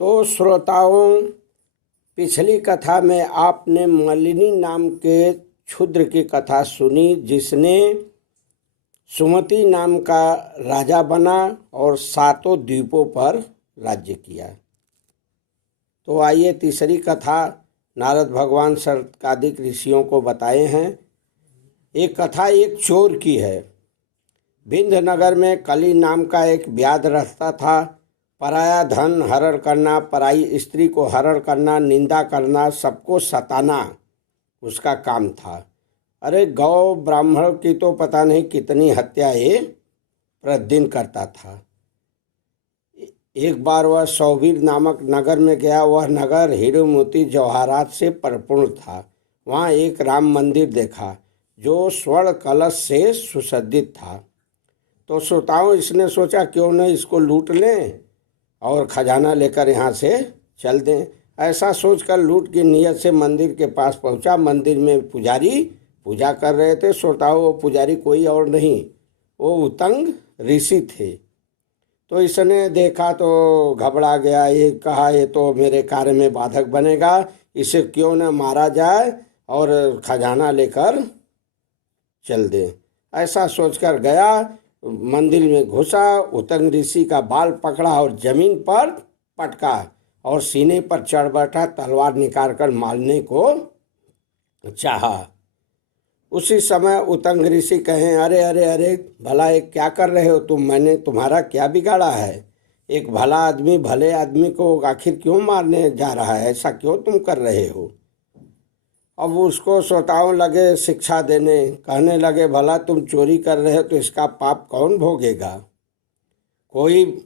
तो श्रोताओं, पिछली कथा में आपने मलिनी नाम के क्षुद्र की कथा सुनी, जिसने सुमति नाम का राजा बना और 7 द्वीपों पर राज्य किया। तो आइए तीसरी कथा नारद भगवान शरकादिक ऋषियों को बताए हैं। एक कथा एक चोर की है। विंध्यनगर में कली नाम का एक व्याध रहता था। पराया धन हरण करना, पराई स्त्री को हरण करना, निंदा करना, सबको सताना उसका काम था। अरे गौ ब्राह्मण की तो पता नहीं कितनी हत्या ये प्रतिदिन करता था। एक बार वह सौवीर नामक नगर में गया। वह नगर हीरे मोती जवाहरात से परिपूर्ण था। वहाँ एक राम मंदिर देखा जो स्वर्ण कलश से सुसज्जित था। तो श्रोताओं, इसने सोचा क्यों न इसको लूट लें और खजाना लेकर यहाँ से चल दें। ऐसा सोचकर लूट की नीयत से मंदिर के पास पहुँचा। मंदिर में पुजारी पूजा कर रहे थे। श्रोताओं, वो पुजारी कोई और नहीं, वो उतंग ऋषि थे। तो इसने देखा तो घबरा गया। ये कहा, ये तो मेरे कार्य में बाधक बनेगा, इसे क्यों न मारा जाए और खजाना लेकर चल दे। ऐसा सोचकर गया, मंदिर में घुसा, उतंग ऋषि का बाल पकड़ा और जमीन पर पटका और सीने पर चढ़ बैठा। तलवार निकाल कर मारने को चाहा। उसी समय उतंग ऋषि कहें, अरे अरे अरे भला एक क्या कर रहे हो तुम? मैंने तुम्हारा क्या बिगाड़ा है? एक भला आदमी भले आदमी को आखिर क्यों मारने जा रहा है? ऐसा क्यों तुम कर रहे हो? अब उसको श्रोताओं लगे शिक्षा देने। कहने लगे, भला तुम चोरी कर रहे हो तो इसका पाप कौन भोगेगा? कोई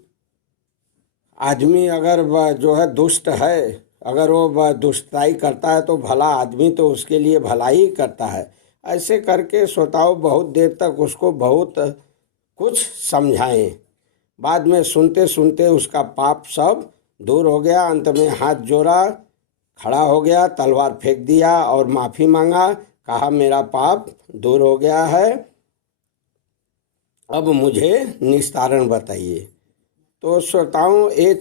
आदमी अगर जो है दुष्ट है, अगर वो दुष्टाई करता है तो भला आदमी तो उसके लिए भलाई करता है। ऐसे करके श्रोताओं बहुत देर तक उसको बहुत कुछ समझाएं। बाद में सुनते सुनते उसका पाप सब दूर हो गया। अंत में हाथ जोड़ा, खड़ा हो गया, तलवार फेंक दिया और माफ़ी मांगा। कहा, मेरा पाप दूर हो गया है, अब मुझे निस्तारण बताइए। तो श्रोताओं, ये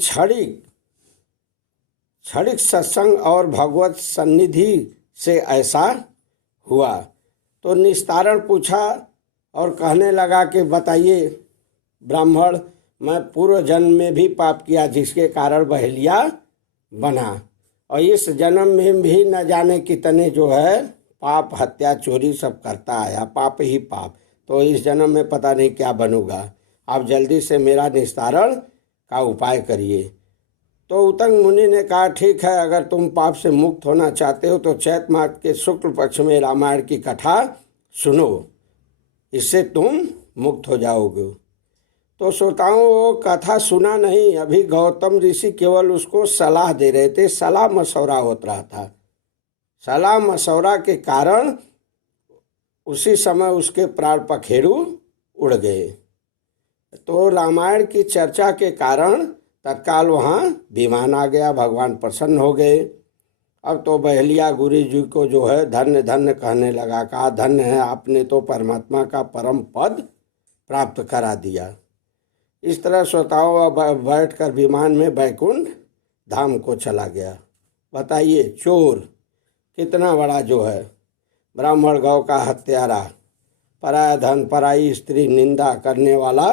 क्षणिक सत्संग और भगवत सन्निधि से ऐसा हुआ। तो निस्तारण पूछा और कहने लगा कि बताइए ब्राह्मण, मैं पूर्व जन्म में भी पाप किया जिसके कारण बहेलिया बना, और इस जन्म में भी न जाने कितने जो है पाप, हत्या, चोरी सब करता आया, पाप ही पाप। तो इस जन्म में पता नहीं क्या बनूंगा। आप जल्दी से मेरा निस्तारण का उपाय करिए। तो उतंग मुनि ने कहा, ठीक है, अगर तुम पाप से मुक्त होना चाहते हो तो चैत मास के शुक्ल पक्ष में रामायण की कथा सुनो, इससे तुम मुक्त हो जाओगे। तो श्रोताओं, वो कथा सुना नहीं। अभी गौतम ऋषि केवल उसको सलाह दे रहे थे, सलाह मशवरा होता रहा था। सलाह मशवरा के कारण उसी समय उसके प्राण पखेरु उड़ गए। तो रामायण की चर्चा के कारण तत्काल वहाँ विमान आ गया। भगवान प्रसन्न हो गए। अब तो बहेलिया गुरु जी को जो है धन्य धन्य कहने लगा। कहा, धन्य है, आपने तो परमात्मा का परम पद प्राप्त करा दिया। इस तरह श्रोताओं बैठ कर विमान में बैकुंठ धाम को चला गया। बताइए, चोर कितना बड़ा जो है, ब्राह्मण गौ का हत्यारा, पराया धन पराई स्त्री निंदा करने वाला,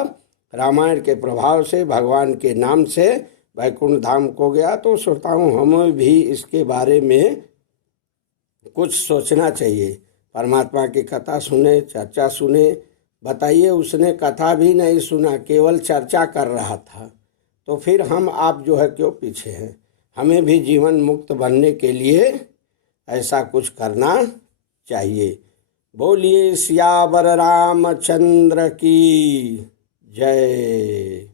रामायण के प्रभाव से भगवान के नाम से बैकुंठ धाम को गया। तो श्रोताओं, हमें भी इसके बारे में कुछ सोचना चाहिए। परमात्मा की कथा सुने, चर्चा सुने। बताइए, उसने कथा भी नहीं सुना, केवल चर्चा कर रहा था। तो फिर हम आप जो है क्यों पीछे हैं? हमें भी जीवन मुक्त बनने के लिए ऐसा कुछ करना चाहिए। बोलिए सियावर रामचंद्र की जय।